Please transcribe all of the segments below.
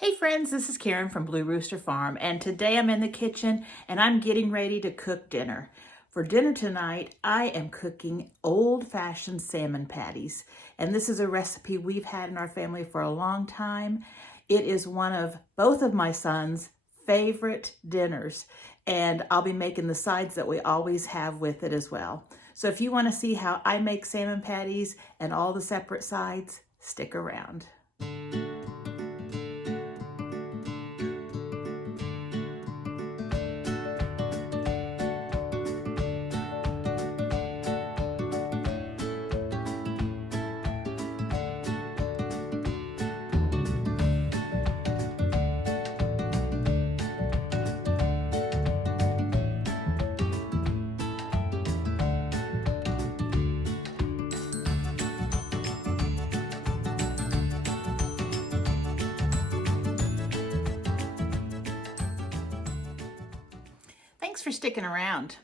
Hey friends, this is Karen from Blue Rooster Farm, and today I'm in the kitchen and I'm getting ready to cook dinner. For dinner tonight, I am cooking old-fashioned salmon patties, and this is a recipe we've had in our family for a long time. It is one of both of my sons' favorite dinners, and I'll be making the sides that we always have with it as well. So if you want to see how I make salmon patties and all the separate sides, stick around. Thanks for sticking around.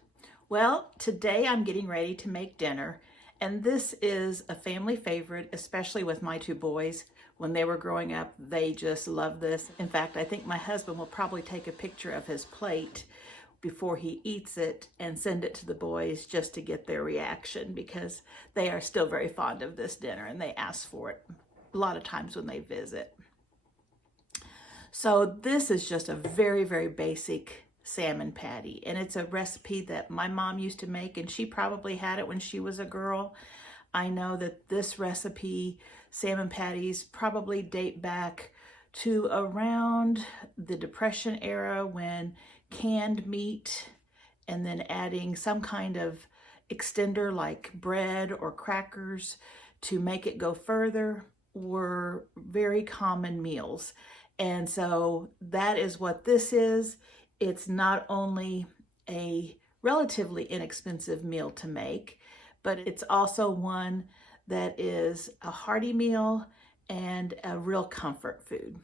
Well, today I'm getting ready to make dinner, and this is a family favorite, especially with my two boys. When they were growing up, they just loved this. In fact, I think my husband will probably take a picture of his plate before he eats it and send it to the boys just to get their reaction, because they are still very fond of this dinner and they ask for it a lot of times when they visit. So this is just a very, very basic salmon patty, and it's a recipe that my mom used to make, and she probably had it when she was a girl. I know that this recipe, salmon patties, probably date back to around the Depression era, when canned meat and then adding some kind of extender like bread or crackers to make it go further were very common meals. And so that is what this is. It's not only a relatively inexpensive meal to make, but it's also one that is a hearty meal and a real comfort food.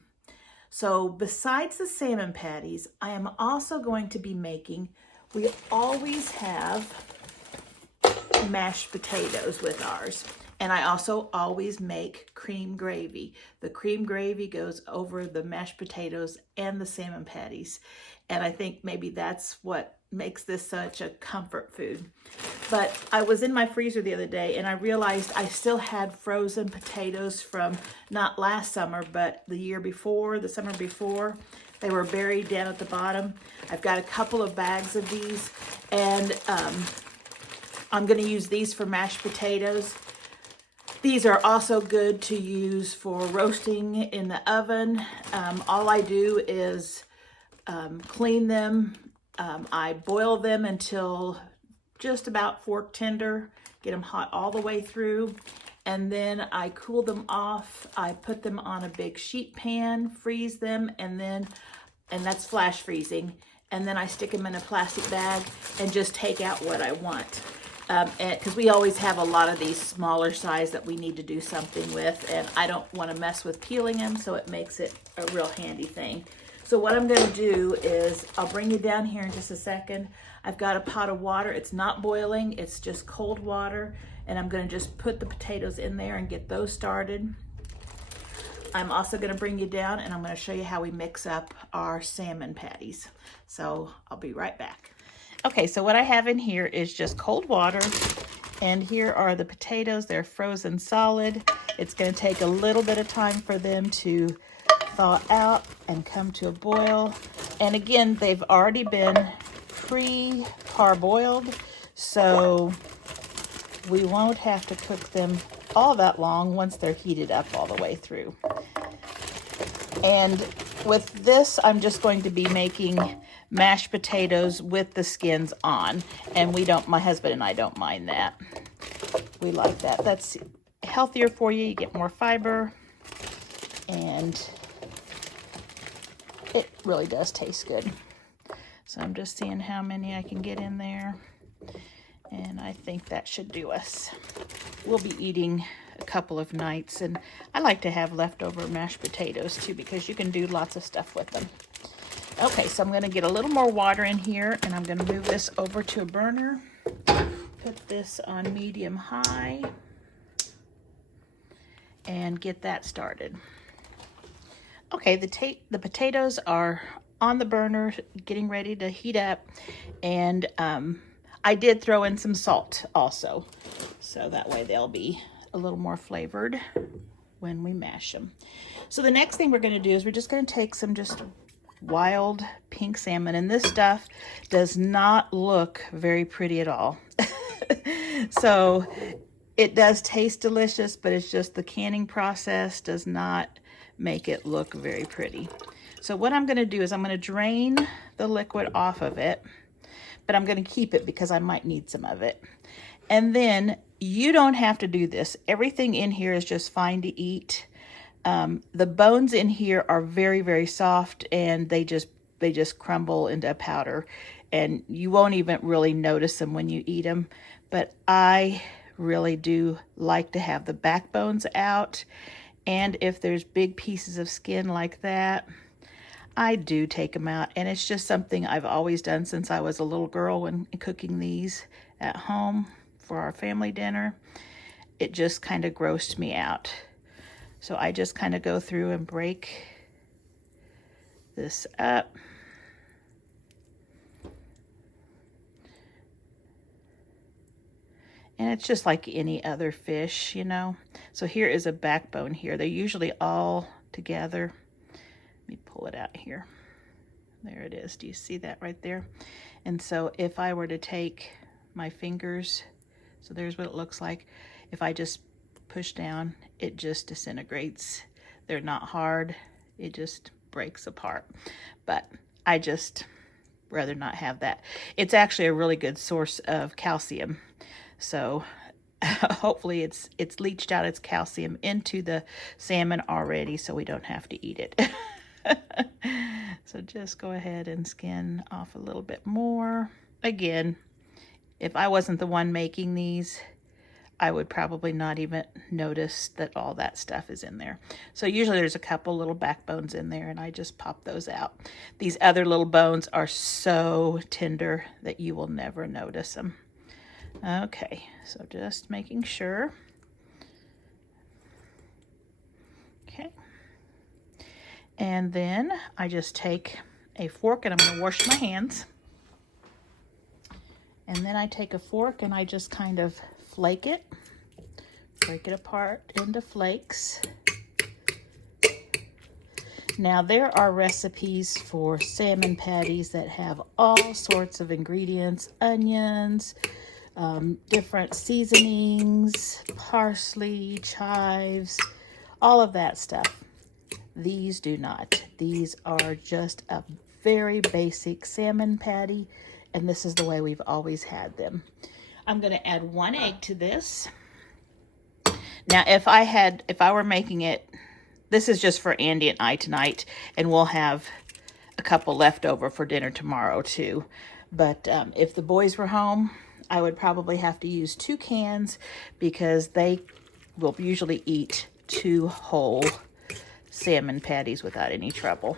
So besides the salmon patties, I am also going to be making, we always have mashed potatoes with ours. And I also always make cream gravy. The cream gravy goes over the mashed potatoes and the salmon patties. And I think maybe that's what makes this such a comfort food. But I was in my freezer the other day and I realized I still had frozen potatoes from not last summer, but the year before, the summer before. They were buried down at the bottom. I've got a couple of bags of these, and I'm gonna use these for mashed potatoes. These are also good to use for roasting in the oven. All I do is clean them. I boil them until just about fork tender, get them hot all the way through, and then I cool them off. I put them on a big sheet pan, freeze them, and that's flash freezing, and then I stick them in a plastic bag and just take out what I want. Because we always have a lot of these smaller size that we need to do something with, and I don't want to mess with peeling them, so it makes it a real handy thing. So what I'm going to do is, I'll bring you down here in just a second. I've got a pot of water. It's not boiling, it's just cold water, and I'm going to just put the potatoes in there and get those started. I'm also going to bring you down and I'm going to show you how we mix up our salmon patties. So I'll be right back. Okay, so what I have in here is just cold water, and here are the potatoes. They're frozen solid. It's going to take a little bit of time for them to thaw out and come to a boil. And again, they've already been pre-parboiled, so we won't have to cook them all that long once they're heated up all the way through. And with this, I'm just going to be making mashed potatoes with the skins on, and my husband and I don't mind that. We like that. That's healthier for you. You get more fiber, and it really does taste good. So I'm just seeing how many I can get in there, and I think that should do us. We'll be eating a couple of nights, and I like to have leftover mashed potatoes too, because you can do lots of stuff with them. Okay, so I'm going to get a little more water in here, and I'm going to move this over to a burner. Put this on medium-high and get that started. Okay, the potatoes are on the burner, getting ready to heat up, and I did throw in some salt also, so that way they'll be a little more flavored when we mash them. So the next thing we're going to do is we're just going to take some just wild pink salmon, and this stuff does not look very pretty at all. So it does taste delicious, but it's just the canning process does not make it look very pretty. So what I'm going to do is I'm going to drain the liquid off of it, but I'm going to keep it because I might need some of it. And then you don't have to do this. Everything in here is just fine to eat. The bones in here are very, very soft, and they just crumble into a powder, and you won't even really notice them when you eat them. But I really do like to have the backbones out, and if there's big pieces of skin like that, I do take them out. And it's just something I've always done since I was a little girl when cooking these at home for our family dinner. It just kind of grossed me out. So I just kind of go through and break this up. And it's just like any other fish, you know. So here is a backbone here. They're usually all together. Let me pull it out here. There it is. Do you see that right there? And so if I were to take my fingers, so there's what it looks like. If I just push down, it just disintegrates. They're not hard. It just breaks apart. But I just rather not have that. It's actually a really good source of calcium. So hopefully it's leached out its calcium into the salmon already, so we don't have to eat it. So just go ahead and skin off a little bit more. Again, if I wasn't the one making these, I would probably not even notice that all that stuff is in there. So usually there's a couple little backbones in there, and I just pop those out. These other little bones are so tender that you will never notice them. Okay, so just making sure. Okay. And then I just take a fork, and I'm going to wash my hands. And then I take a fork and I just kind of flake it, break it apart into flakes. Now there are recipes for salmon patties that have all sorts of ingredients, onions, different seasonings, parsley, chives, all of that stuff. These do not. These are just a very basic salmon patty, and this is the way we've always had them. I'm going to add 1 egg to this. Now, if I were making it, this is just for Andy and I tonight, and we'll have a couple left over for dinner tomorrow too. But if the boys were home, I would probably have to use 2 cans because they will usually eat 2 whole salmon patties without any trouble.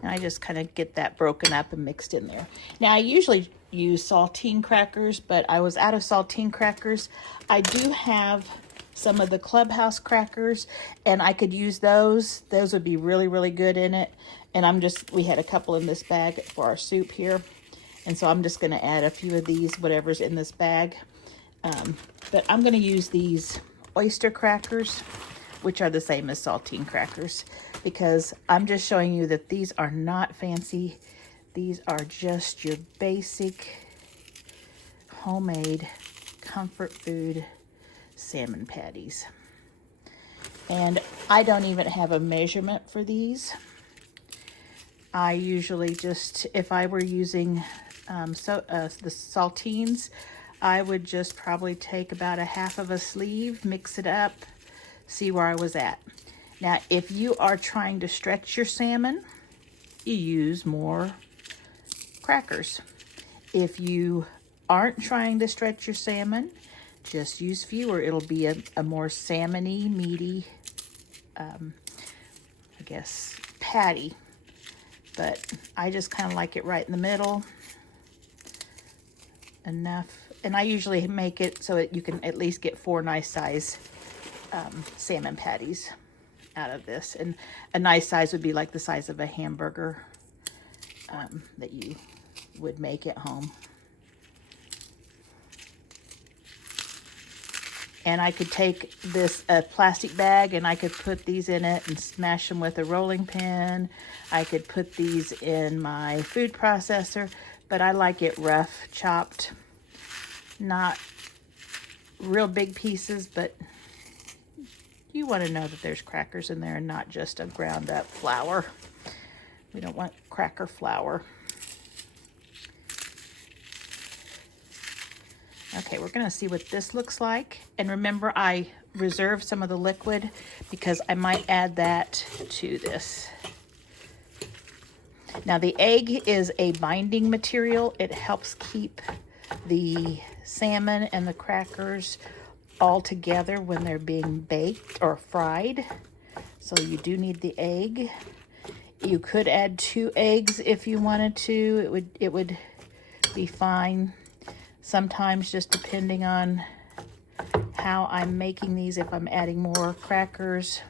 And I just kind of get that broken up and mixed in there. Now, I usually use saltine crackers, but I was out of saltine crackers. I do have some of the Clubhouse crackers, and I could use those. Those would be really, really good in it. And we had a couple in this bag for our soup here. And so I'm just going to add a few of these, whatever's in this bag. But I'm going to use these oyster crackers, which are the same as saltine crackers, because I'm just showing you that these are not fancy. These are just your basic homemade comfort food salmon patties. And I don't even have a measurement for these. I usually just, if I were using the saltines, I would just probably take about a half of a sleeve, mix it up, see where I was at. Now, if you are trying to stretch your salmon, you use more crackers. If you aren't trying to stretch your salmon, just use fewer. It'll be a more salmon-y, meaty, I guess, patty. But I just kind of like it right in the middle. Enough. And I usually make it so that you can at least get 4 nice size salmon patties out of this. And a nice size would be like the size of a hamburger that you would make at home. And I could take a plastic bag and I could put these in it and smash them with a rolling pin. I could put these in my food processor, but I like it rough chopped. Not real big pieces, but you want to know that there's crackers in there and not just a ground up flour. We don't want cracker flour. Okay, we're gonna see what this looks like. And remember, I reserved some of the liquid because I might add that to this. Now the egg is a binding material. It helps keep the salmon and the crackers all together when they're being baked or fried. So you do need the egg. You could add 2 eggs if you wanted to. It would be fine. Sometimes, just depending on how I'm making these, if I'm adding more crackers.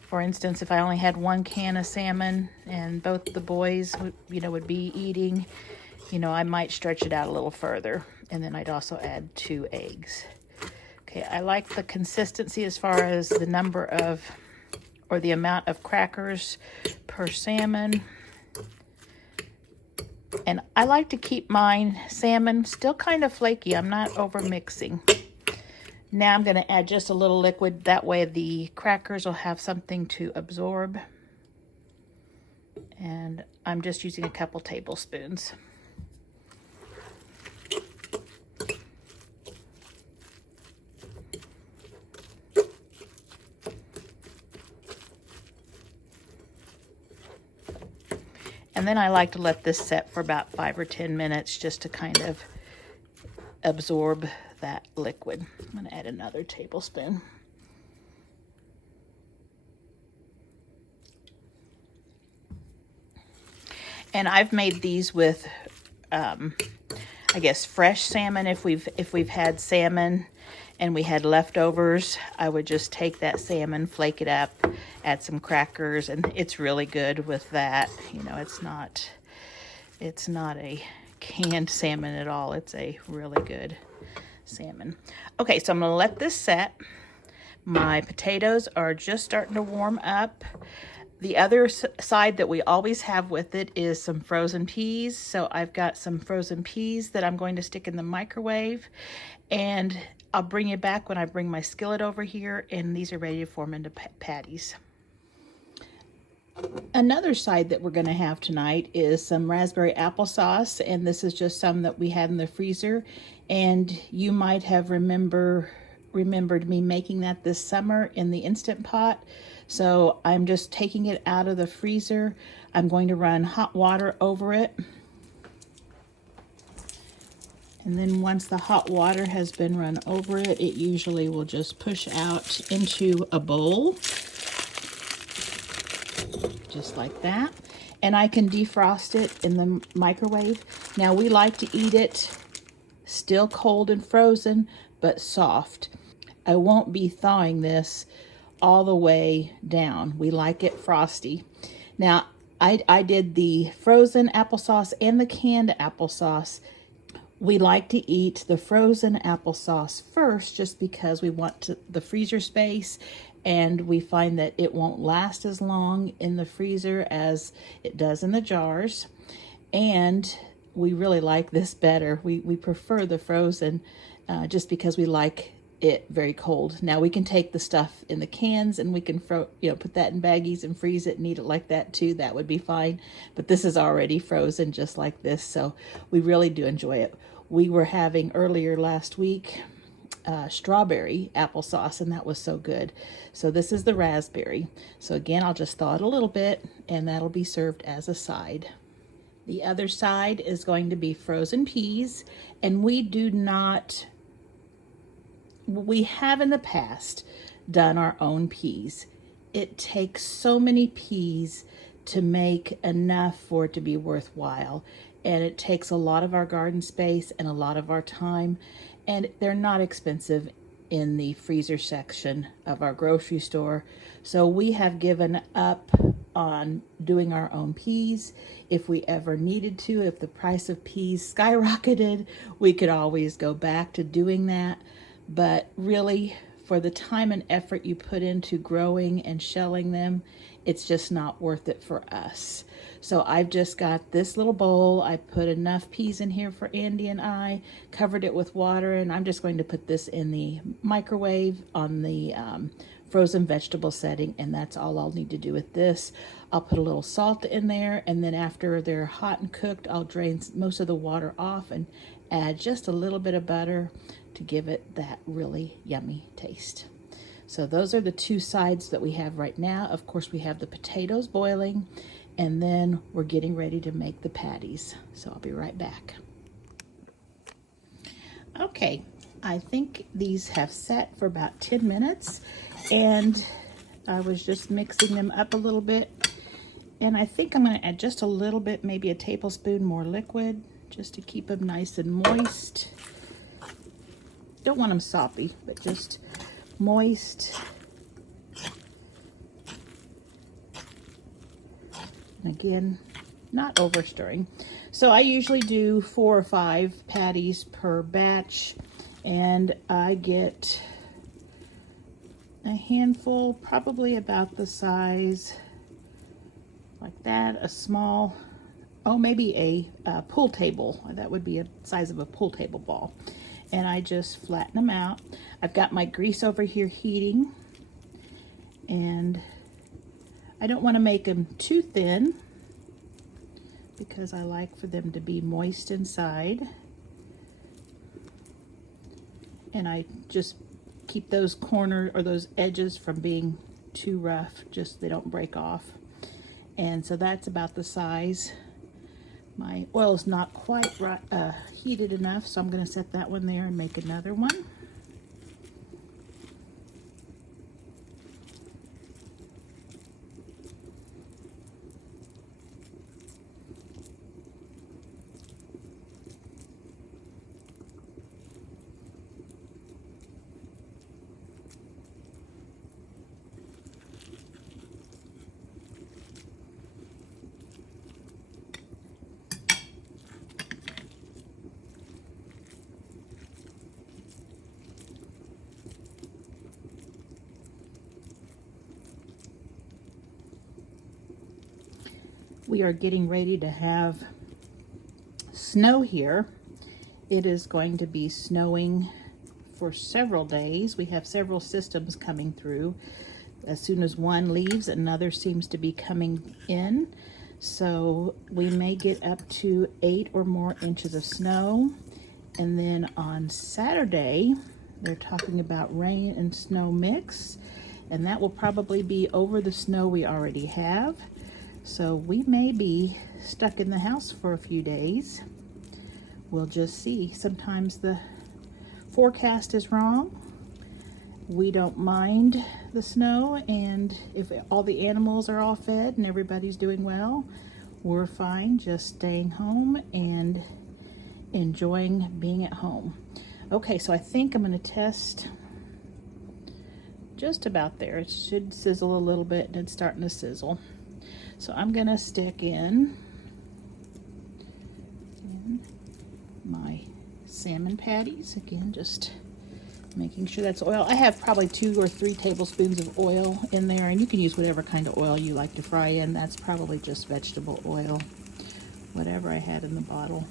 For instance, if I only had 1 can of salmon and both the boys would be eating, I might stretch it out a little further. And then I'd also add 2 eggs. Okay, I like the consistency as far as the number of, or the amount of crackers per salmon. And I like to keep mine salmon still kind of flaky. I'm not over mixing. Now I'm going to add just a little liquid. That way the crackers will have something to absorb. And I'm just using a couple tablespoons. And then I like to let this set for about 5 or 10 minutes just to kind of absorb that liquid. I'm going to add another tablespoon. And I've made these with, I guess, fresh salmon. If we've had salmon and we had leftovers, I would just take that salmon, flake it up, add some crackers, and it's really good with that. It's not a canned salmon at all. It's a really good salmon. Okay, so I'm gonna let this set. My potatoes are just starting to warm up. The other side that we always have with it is some frozen peas. So I've got some frozen peas that I'm going to stick in the microwave, and I'll bring you back when I bring my skillet over here, and these are ready to form into patties. Another side that we're going to have tonight is some raspberry applesauce, and this is just some that we had in the freezer, and you might have remembered me making that this summer in the Instant Pot. So I'm just taking it out of the freezer. I'm going to run hot water over it. And then once the hot water has been run over it, it usually will just push out into a bowl. Just like that. And I can defrost it in the microwave. Now we like to eat it still cold and frozen, but soft. I won't be thawing this all the way down. We like it frosty. Now I did the frozen applesauce and the canned applesauce. We like to eat the frozen applesauce first just because we want the freezer space, and we find that it won't last as long in the freezer as it does in the jars. And we really like this better. We prefer the frozen just because we like it very cold. Now we can take the stuff in the cans and we can put that in baggies and freeze it and eat it like that too. That would be fine. But this is already frozen just like this, so we really do enjoy it. We were having earlier last week strawberry applesauce, and that was so good. So this is the raspberry. So again, I'll just thaw it a little bit, and that'll be served as a side. The other side is going to be frozen peas, and we have in the past done our own peas. It takes so many peas to make enough for it to be worthwhile. and it takes a lot of our garden space and a lot of our time, and they're not expensive in the freezer section of our grocery store. So we have given up on doing our own peas. If we ever needed to, if the price of peas skyrocketed, we could always go back to doing that. But really, for the time and effort you put into growing and shelling them, it's just not worth it for us. So I've just got this little bowl. I put enough peas in here for Andy and I, covered it with water, and I'm just going to put this in the microwave on the frozen vegetable setting, and that's all I'll need to do with this. I'll put a little salt in there, and then after they're hot and cooked, I'll drain most of the water off and add just a little bit of butter to give it that really yummy taste. So those are the two sides that we have right now. Of course, we have the potatoes boiling, and then we're getting ready to make the patties. So I'll be right back. Okay, I think these have set for about 10 minutes, and I was just mixing them up a little bit. And I think I'm going to add just a little bit, maybe a tablespoon more liquid, just to keep them nice and moist. Don't want them soppy, but just moist. And again, not over stirring. So I usually do 4 or 5 patties per batch, and I get a handful, probably about the size like that, a small, oh, maybe a pool table. That would be a size of a pool table ball. And I just flatten them out. I've got my grease over here heating, and I don't want to make them too thin because I like for them to be moist inside. And I just keep those corners or those edges from being too rough, just they don't break off. And so that's about the size. My oil is not quite heated enough, so I'm going to set that one there and make another one. We are getting ready to have snow here. It is going to be snowing for several days. We have several systems coming through. As soon as one leaves, another seems to be coming in. So we may get up to 8 or more inches of snow. And then on Saturday, they're talking about rain and snow mix, and that will probably be over the snow we already have. So we may be stuck in the house for a few days. We'll just see. Sometimes the forecast is wrong. We don't mind the snow, and if all the animals are all fed and everybody's doing well, we're fine just staying home and enjoying being at home. Okay, so I think I'm going to test just about there. It should sizzle a little bit, and it's starting to sizzle. So I'm going to stick in my salmon patties. Again, just making sure that's oil. I have probably 2 or 3 tablespoons of oil in there, and you can use whatever kind of oil you like to fry in. That's probably just vegetable oil, whatever I had in the bottle.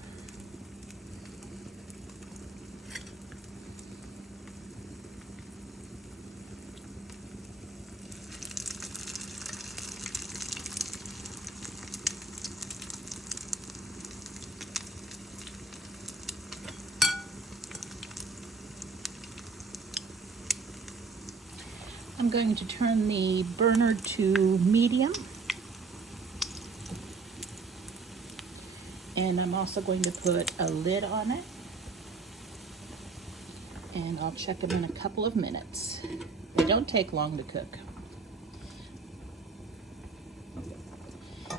I'm going to turn the burner to medium, and I'm also going to put a lid on it, and I'll check them in a couple of minutes. They don't take long to cook.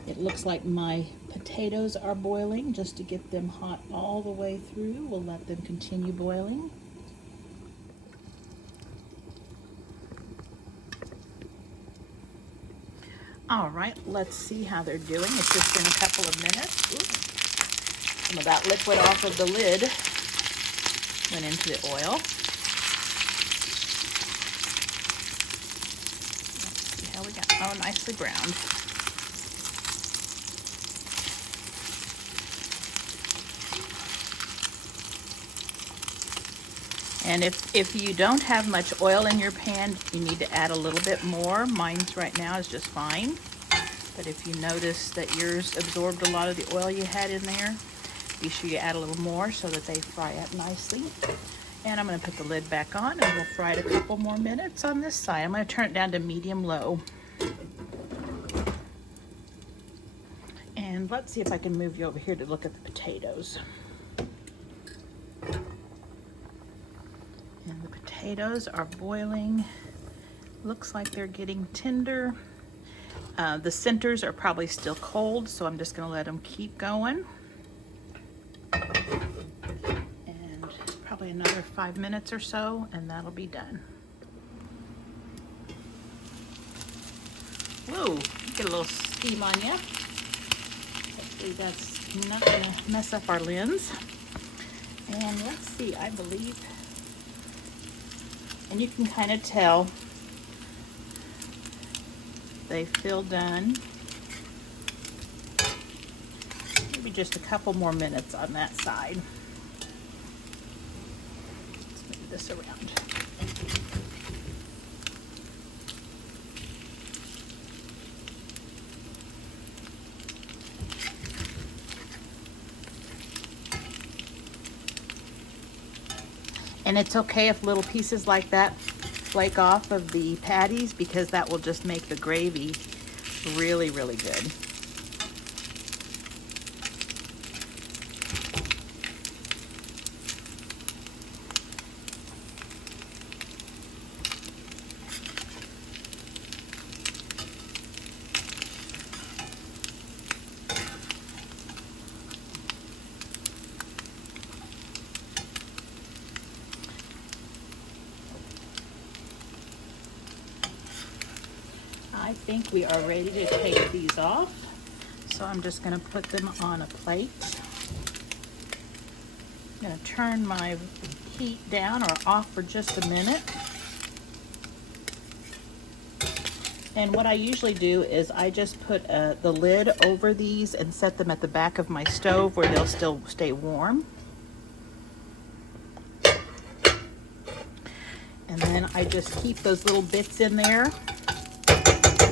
It looks like my potatoes are boiling, just to get them hot all the way through. We'll let them continue boiling. All right, let's see how they're doing. It's just been a couple of minutes. Ooh. Some of that liquid off of the lid went into the oil. Let's see how we got. Oh, nicely browned. And if you don't have much oil in your pan, you need to add a little bit more. Mine's right now is just fine. But if you notice that yours absorbed a lot of the oil you had in there, be sure you add a little more so that they fry up nicely. And I'm going to put the lid back on and we'll fry it a couple more minutes on this side. I'm going to turn it down to medium-low. And let's see if I can move you over here to look at the potatoes. And the potatoes are boiling. Looks like they're getting tender. The centers are probably still cold, so I'm just going to let them keep going. And probably another 5 minutes or so, and that'll be done. Whoa, get a little steam on you. Hopefully that's not going to mess up our lens. And let's see, I believe, and you can kind of tell they feel done. Maybe just a couple more minutes on that side. Let's move this around. And it's okay if little pieces like that flake off of the patties, because that will just make the gravy really, really good. I think we are ready to take these off. So I'm just going to put them on a plate. I'm going to turn my heat down or off for just a minute. And what I usually do is I just put the lid over these and set them at the back of my stove where they'll still stay warm. And then I just keep those little bits in there,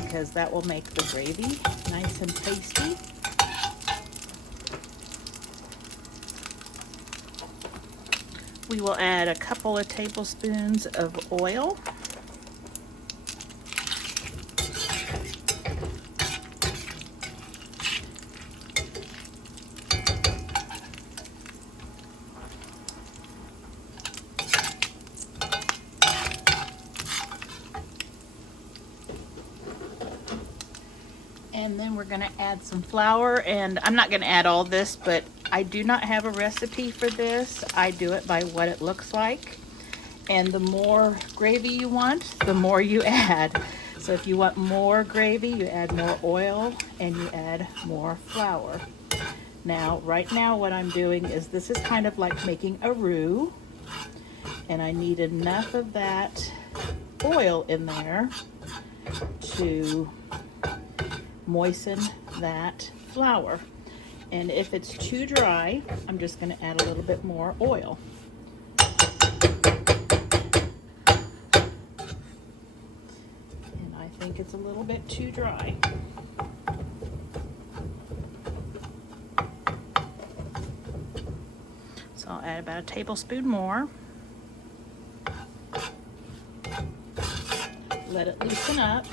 because that will make the gravy nice and tasty. We will add a couple of tablespoons of oil. And then we're going to add some flour, and I'm not going to add all this, but I do not have a recipe for this. I do it by what it looks like. And the more gravy you want, the more you add. So if you want more gravy, you add more oil and you add more flour. Now, right now what I'm doing is, this is kind of like making a roux, and I need enough of that oil in there to moisten that flour. And if it's too dry, I'm just going to add a little bit more oil. And I think it's a little bit too dry. So I'll add about a tablespoon more. Let it loosen up.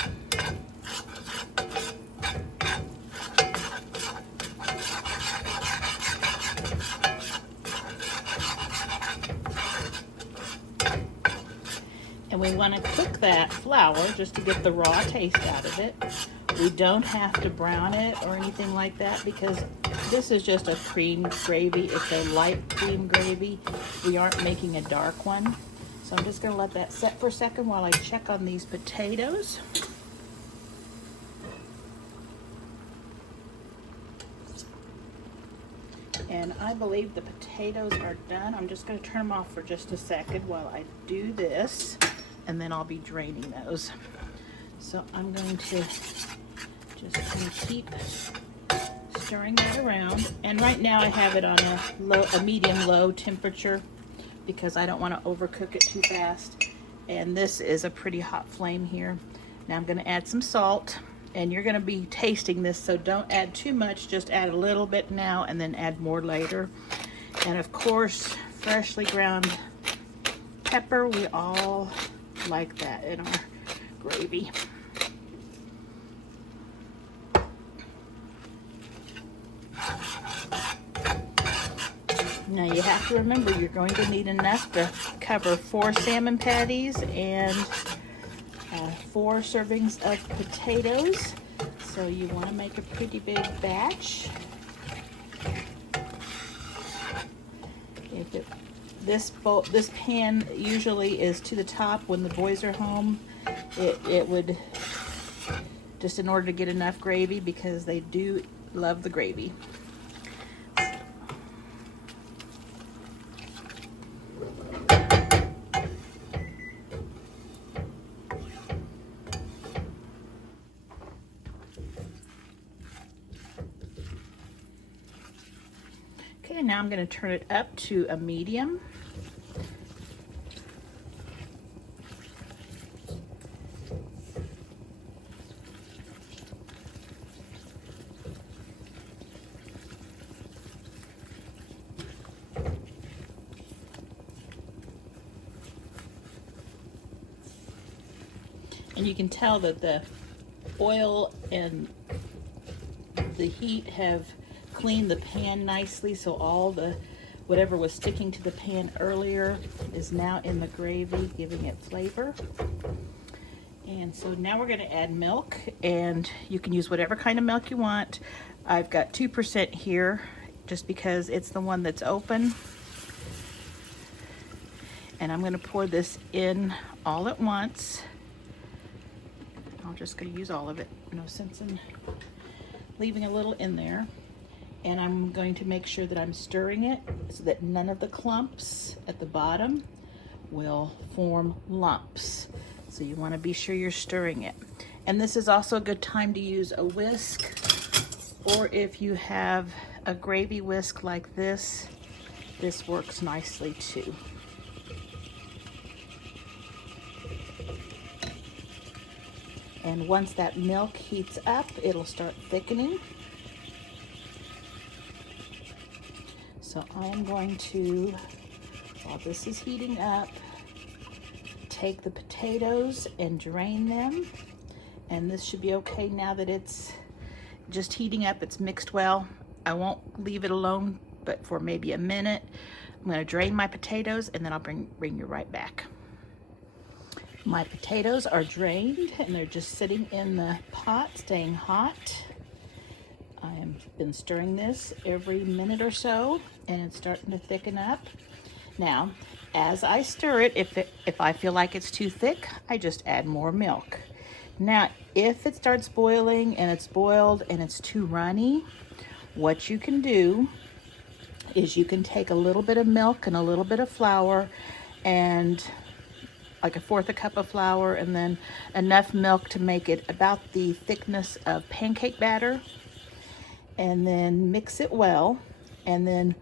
And we want to cook that flour just to get the raw taste out of it We don't have to brown it or anything like that because this is just a cream gravy. It's a light cream gravy. We aren't making a dark one. So I'm just going to let that set for a second while I check on these potatoes. And I believe the potatoes are done. I'm just going to turn them off for just a second while I do this, and then I'll be draining those. So I'm going to just kind of keep stirring that around. And right now I have it on a medium-low temperature because I don't want to overcook it too fast. And this is a pretty hot flame here. Now I'm going to add some salt. And you're going to be tasting this, so don't add too much. Just add a little bit now and then add more later. And of course, freshly ground pepper. We all like that in our gravy. Now you have to remember you're going to need enough to cover 4 salmon patties and 4 servings of potatoes, so you want to make a pretty big batch. This pan usually is to the top when the boys are home. It would, just in order to get enough gravy, because they do love the gravy. Okay, now I'm going to turn it up to a medium. And you can tell that the oil and the heat have cleaned the pan nicely, so all the whatever was sticking to the pan earlier is now in the gravy, giving it flavor. And so now we're going to add milk, and you can use whatever kind of milk you want. I've got 2% here just because it's the one that's open. And I'm going to pour this in all at once. I'm just going to use all of it. No sense in leaving a little in there. And I'm going to make sure that I'm stirring it so that none of the clumps at the bottom will form lumps. So you want to be sure you're stirring it. And this is also a good time to use a whisk, or if you have a gravy whisk like this, this works nicely too. And once that milk heats up, it'll start thickening. So I am going to, while this is heating up, take the potatoes and drain them. And this should be okay now that it's just heating up, it's mixed well. I won't leave it alone, but for maybe a minute. I'm going to drain my potatoes and then I'll bring you right back. My potatoes are drained and they're just sitting in the pot, staying hot. I have been stirring this every minute or so, and it's starting to thicken up. Now, as I stir it, if I feel like it's too thick, I just add more milk. Now, if it starts boiling and it's boiled and it's too runny, what you can do is you can take a little bit of milk and a little bit of flour, and like 1/4 cup of flour, and then enough milk to make it about the thickness of pancake batter. And then mix it well, and then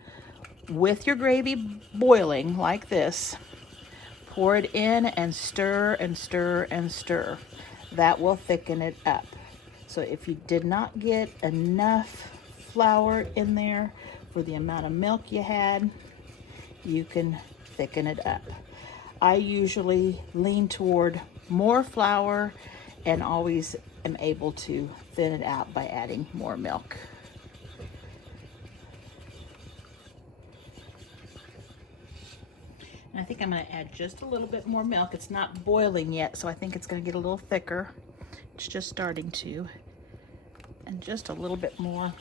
with your gravy boiling like this, pour it in and stir and stir and stir. That will thicken it up. So if you did not get enough flour in there for the amount of milk you had, you can thicken it up. I usually lean toward more flour and always am able to thin it out by adding more milk. And I think I'm going to add just a little bit more milk. It's not boiling yet, so I think it's going to get a little thicker. It's just starting to. and just a little bit more.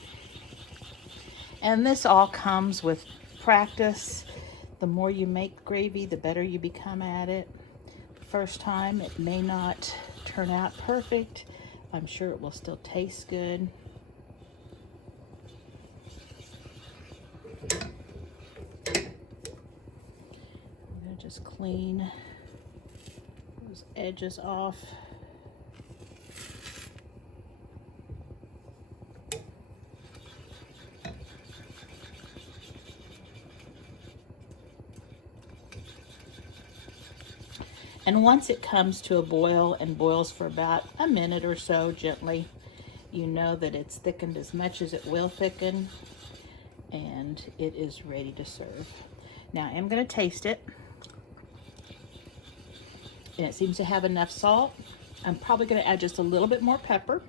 And this all comes with practice. The more you make gravy, the better you become at it. First time, it may not turn out perfect. I'm sure it will still taste good. I'm gonna just clean those edges off. And once it comes to a boil and boils for about a minute or so gently, you know that it's thickened as much as it will thicken, and it is ready to serve. Now I'm going to taste it, and it seems to have enough salt. I'm probably going to add just a little bit more pepper.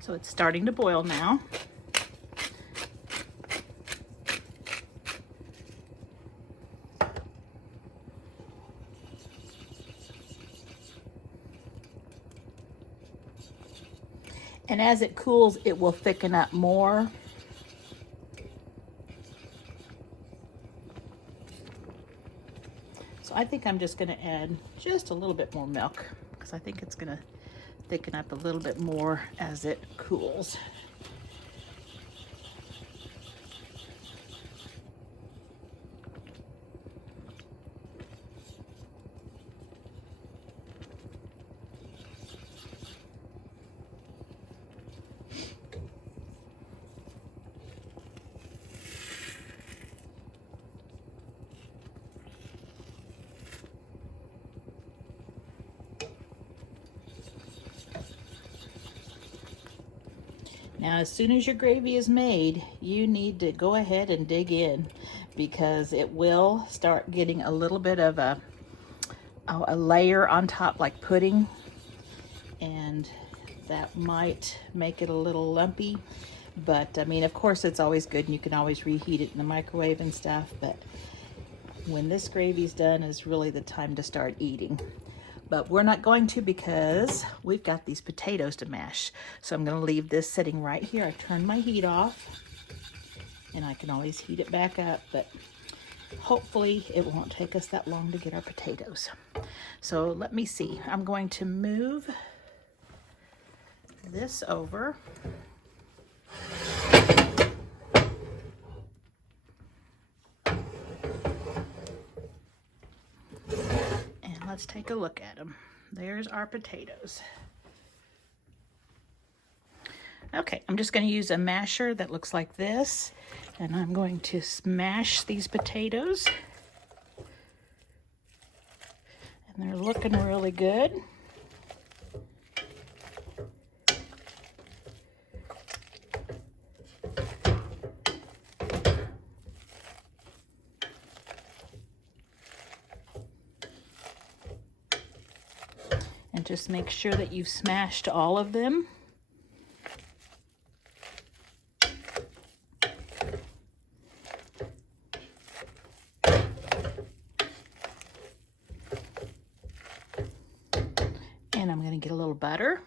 So it's starting to boil now. And as it cools, it will thicken up more. So I think I'm just going to add just a little bit more milk, because I think it's going to thicken up a little bit more as it cools. Now, as soon as your gravy is made, you need to go ahead and dig in, because it will start getting a little bit of a layer on top like pudding, and that might make it a little lumpy. But I mean, of course, it's always good, and you can always reheat it in the microwave and stuff. But when this gravy's done is really the time to start eating. But we're not going to, because we've got these potatoes to mash. So I'm going to leave this sitting right here. I turned my heat off, and I can always heat it back up, but hopefully it won't take us that long to get our potatoes. So let me see. I'm going to move this over. Let's take a look at them. There's our potatoes. Okay, I'm just going to use a masher that looks like this, and I'm going to smash these potatoes. And they're looking really good. And just make sure that you've smashed all of them. And I'm going to get a little butter.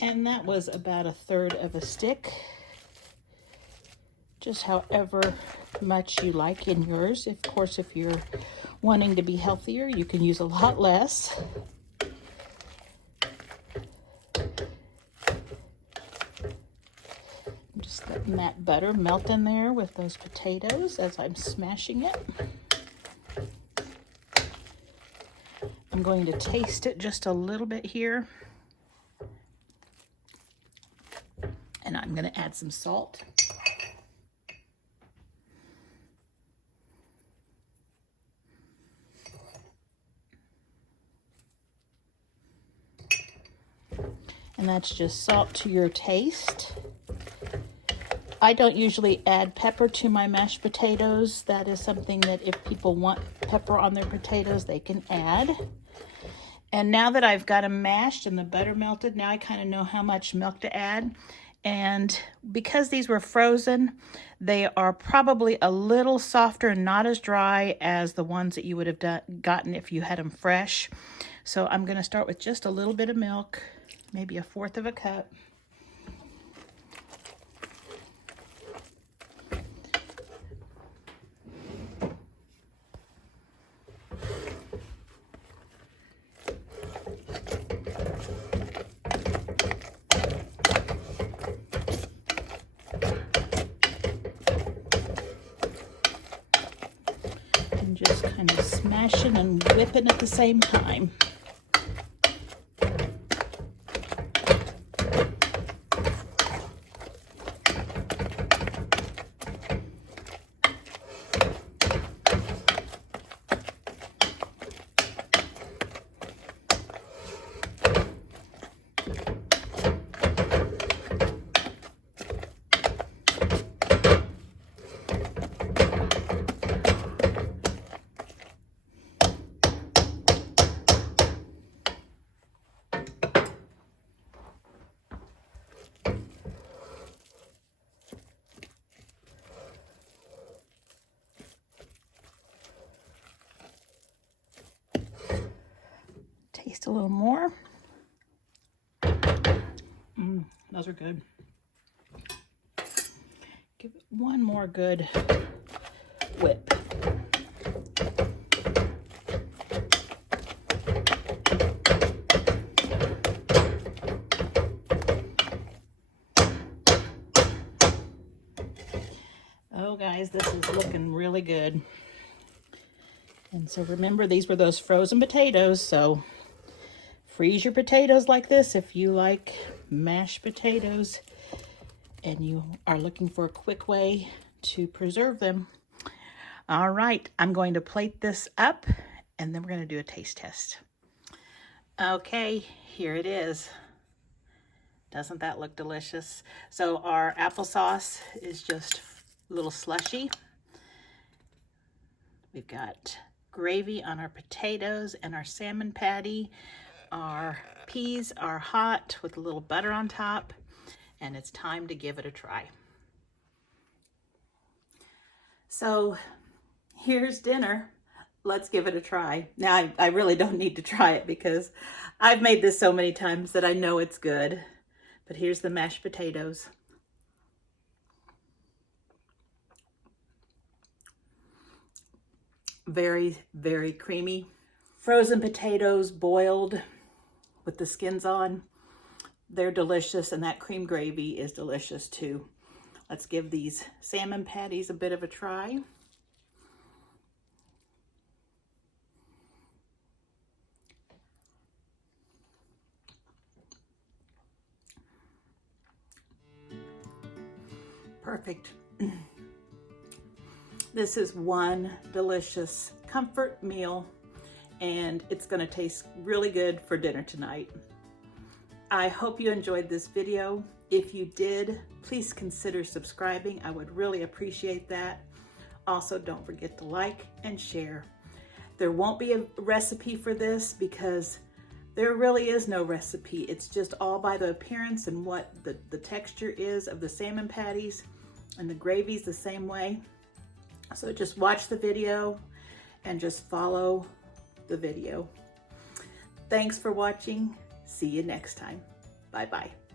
And that was about 1/3 of a stick. Just however much you like in yours. Of course, if you're wanting to be healthier, you can use a lot less. I'm just letting that butter melt in there with those potatoes as I'm smashing it. I'm going to taste it just a little bit here. And I'm going to add some salt. And that's just salt to your taste. I don't usually add pepper to my mashed potatoes. That is something that if people want pepper on their potatoes, they can add. And now that I've got them mashed and the butter melted, now I kind of know how much milk to add. And because these were frozen, they are probably a little softer and not as dry as the ones that you would have gotten if you had them fresh. So I'm going to start with just a little bit of milk, maybe 1/4 of a cup. Just kind of smashing and whipping at the same time. Taste a little more. Those are good. Give it one more good whip. Oh guys, this is looking really good. And so remember, these were those frozen potatoes, so freeze your potatoes like this if you like mashed potatoes and you are looking for a quick way to preserve them. All right, I'm going to plate this up and then we're going to do a taste test. Okay, here it is. Doesn't that look delicious? So our applesauce is just a little slushy. We've got gravy on our potatoes and our salmon patty. Our peas are hot with a little butter on top, and it's time to give it a try. So here's dinner. Let's give it a try. Now, I really don't need to try it because I've made this so many times that I know it's good. But here's the mashed potatoes. Very, very creamy. Frozen potatoes boiled with the skins on. They're delicious, and that cream gravy is delicious too. Let's give these salmon patties a bit of a try. Perfect. This is one delicious comfort meal, and it's going to taste really good for dinner tonight. I hope you enjoyed this video. If you did, please consider subscribing. I would really appreciate that. Also, don't forget to like and share. There won't be a recipe for this because there really is no recipe. It's just all by the appearance and what the texture is of the salmon patties, and the gravy's the same way. So just watch the video and just follow the video. Thanks for watching. See you next time. Bye-bye.